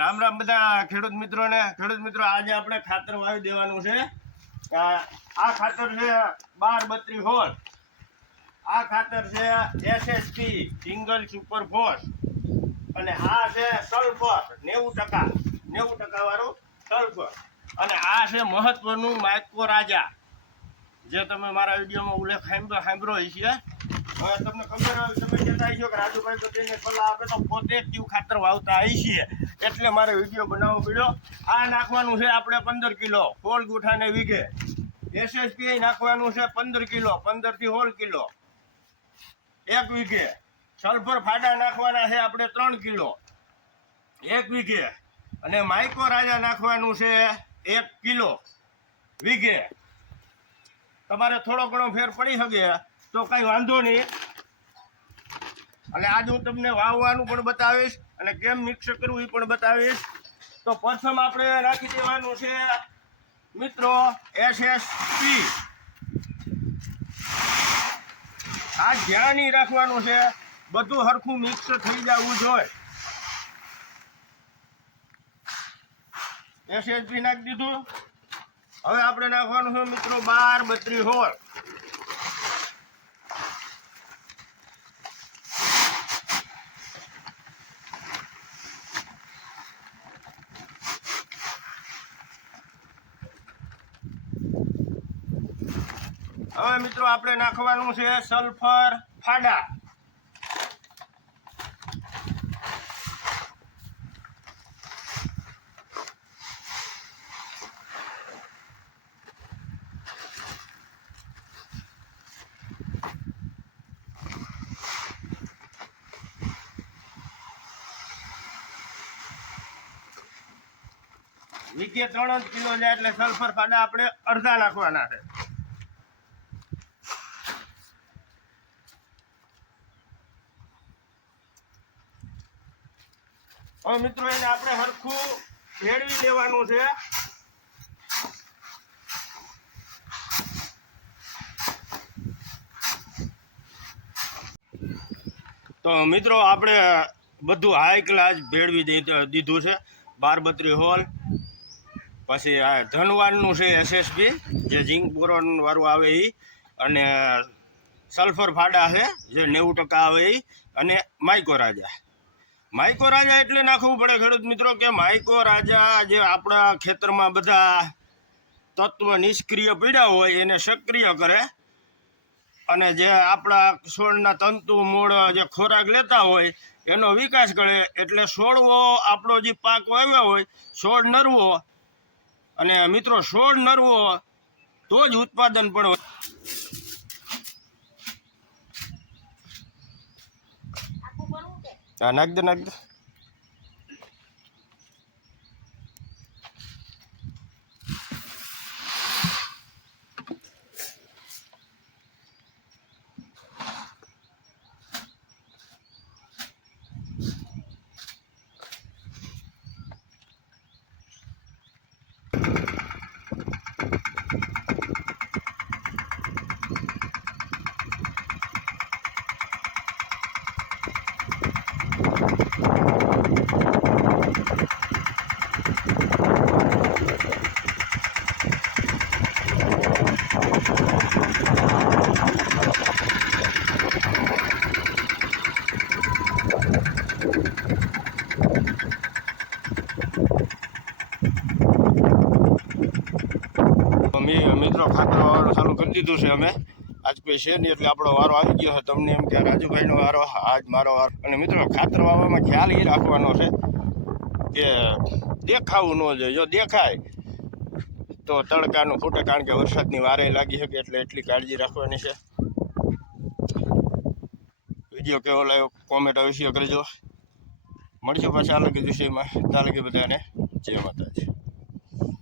રામ રામ બધા ખેડૂત મિત્રોને. ખેડૂત મિત્રો, આજે આપણે ખાતર વાવી દેવાનું છે. આ ખાતર છે બાર બત્રી હોલ. આ ખાતર છે એસએસપી સિંગલ સુપર ફોસ. અને આ છે સલ્ફર, નેવું ટકા. નેવું ટકા વાળું સલ્ફર. અને આ છે મહત્વનું માઇકો રાજા. જે તમે મારા વિડીયોમાં ઉલ્લેખ સાંભળ્યો છે હવે તમને ખબર હોય, તમે કહેતા છો કે રાજુભાઈ બધીને સલાહ આપે તો પોતે જ ખાતર વાવતા આવી છીએ એટલે મારે વીડિયો બનાવવો પડ્યો. આ નાખવાનું છે આપણે પંદર કિલો. હોલ ગુઠાને વીઘે. એસએસપી નાખવાનું છે પંદર કિલો. પંદરથી હોલ કિલો. એક વીઘે. સલ્ફર ફાડા નાખવાના છે આપણે ત્રણ કિલો. એક વીઘે. અને માઇકો રાજા નાખવાનું છે એક કિલો. વીઘે. તમારે થોડો ઘણો ફેર પડી શકે, તો કઈ વાંધો નહીં. અને આજે હું તમને વાવવાનું પણ બતાવીશ અને કેમ મિક્સ કરવું એ પણ બતાવીશ. તો પ્રથમ આપણે રાખી દેવાનું છે, મિત્રો એસએસપી આ ધ્યાન રાખવાનું છે, બધું હરખું મિક્સ થઈ જવું જોઈએ. એસએસપી નાખી દીધું. હવે આપણે નાખવાનું છે, મિત્રો, બાર બત્રી હોળ હવે મિત્રો આપણે નાખવાનું છે સલ્ફર ફાડા. વીકે ત્રણ જ કિલો જાય એટલે સલ્ફર ફાડા આપણે અડધા નાખવાના છે. હવે મિત્રો, એને આપણે હરખું ભેળવી લેવાનું છે. તો મિત્રો, આપણે બધું હાઈ ક્લાસ ભેળવી દીધું છે. બાર બત્રી હોલ પછી આ ધનવાનનું છે એસએસબી જે ઝીંક બોરોન વાળું આવે એ અને સલ્ફર ફાડા છે, જે નેવું ટકા આવે એ અને માઇકો રાજા માઇકો રાજા એટલે નાખવું પડે ખેડૂત મિત્રો કે માઇકો રાજા જે આપણા ખેતરમાં બધા તત્વ નિષ્ક્રિય પીડા હોય એને સક્રિય કરે અને જે આપણા છોડના તંતુ, મૂળ જે ખોરાક લેતા હોય એનો વિકાસ કરે એટલે છોડવો આપણો જે પાક વાવ્યો હોય છોડ નરવો અને મિત્રો છોડ નરવો તો જ ઉત્પાદન પણ હોય. હા નાખ દે અમે મિત્રો ખાતર વાળવાનું ચાલુ કરી દીધું છે અમે. આજ કોઈ છે નહીં એટલે આપણો વારો આવી ગયો છે. તમને એમ કે રાજુભાઈનો વારો આજ મારો વારો. અને મિત્રો ખાતર વાવવામાં ખ્યાલ એ રાખવાનો છે કે દેખાવું ન જોઈએ. જો દેખાય, તો તડકાનું ફૂટે કારણ કે વરસાદની વારે લાગી શકે એટલે એટલી કાળજી રાખવાની છે. વીડિયો કેવો લાગ્યો? કોમેન્ટ અવશ્ય કરજો. મળશું પાછા. અલગ વિષયમાં તાલગી બધાને. જય માતાજી.